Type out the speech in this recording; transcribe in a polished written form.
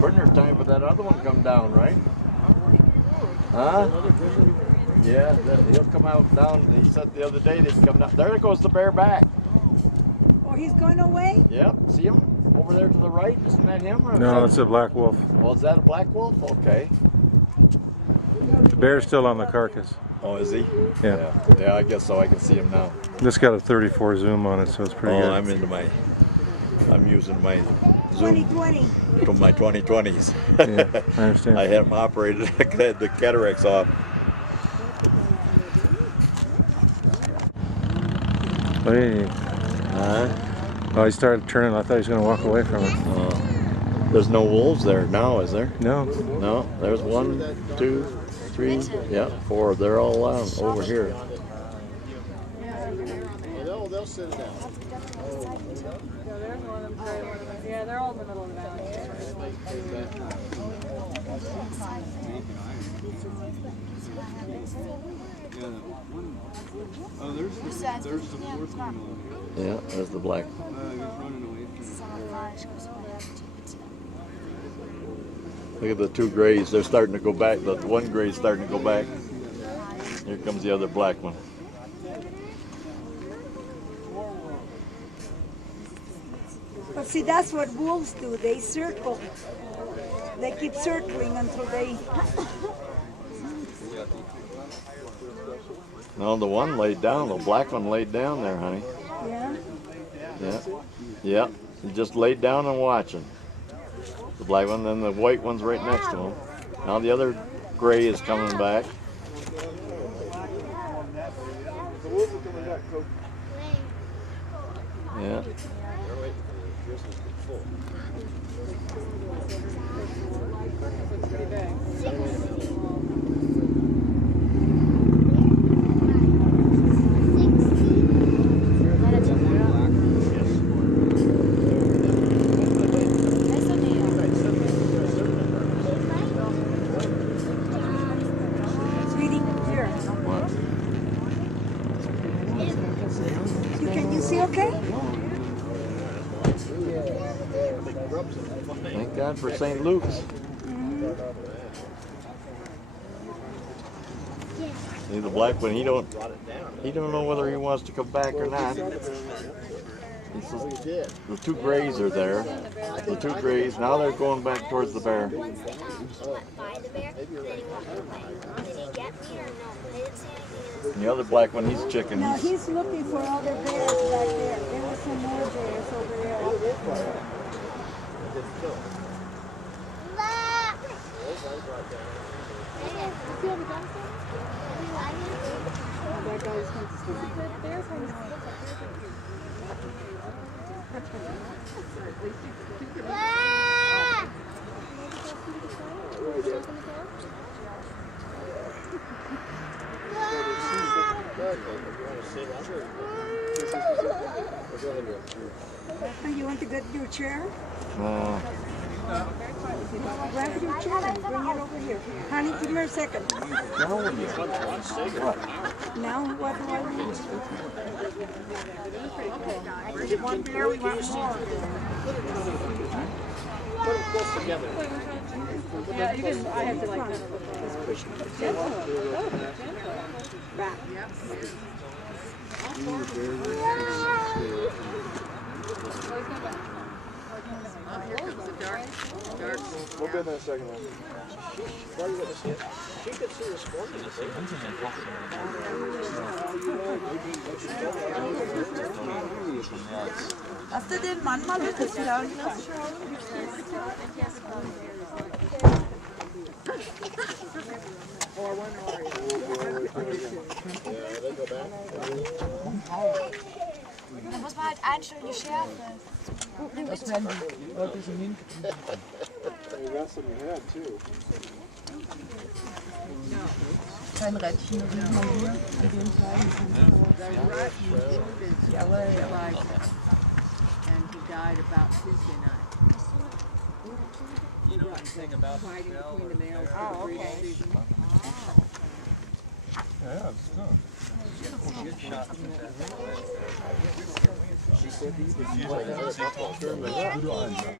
Partner's time for that other one to come down, right? Huh? Yeah, he'll come out down. He said the other day they'd come down. There goes the bear back. Oh, he's going away? Yep, see him? Over there to the right? Isn't that him? Or No, it's a black wolf. Oh, is that a black wolf? Okay. Bear's still on the carcass. Oh, is he? Yeah. Yeah, I guess so. I can see him now. This got a 34 zoom on it, so it's pretty good. I'm using my zoom 2020. to my 2020s. Yeah, I understand. I had them operated. I had the cataracts off. Hey. Oh, he started turning. I thought he was going to walk away from it. There's no wolves there now, is there? No. No. There's 1, 2, 3. Yeah, 4. They're all over here. They'll sit it out. Yeah, they're all in the middle of the valley. Oh, there's the fourth one. Yeah, there's the black. He's running away. Look at the 2 grays. They're starting to go back. The 1 gray's starting to go back. Here comes the other black one. But see, that's what wolves do. They circle. They keep circling until they... No, the one laid down. The black one laid down there, honey. Yeah? Yeah. Yeah. He just laid down and watching. The black one, then the white one's right next to him. Now the other gray is coming back. Yeah. Sweetie, here. Can you see okay? Thank God for St. Luke's. See the black one, he don't know whether he wants to come back or not. The 2 grays are there. The 2 grays, now they're going back towards the bear. And the other black one, he's chicken. No, he's looking for other bears back there. There were some more bears over there. You want to get your chair? Grab your chair and bring it over here. Honey, give me a second. Now, what do I do? We want beer, we want more. Put them close together. Yeah, you can, I have to like just push it. Back. Here comes the dark. We'll get in a second. She could see the scorpion. Hast du den Mann mal mitgeschlagen? Da muss man halt einstellen, die Schärfe. Das werden die Leute so hinkriegen. You got some in your head too. Kein Rädchen, das muss man hier in den Teilen. Yeah, well, right. And he died about Tuesday night. You know anything about Fighting between the males. Oh, okay. Ja, das ist klar. She said he was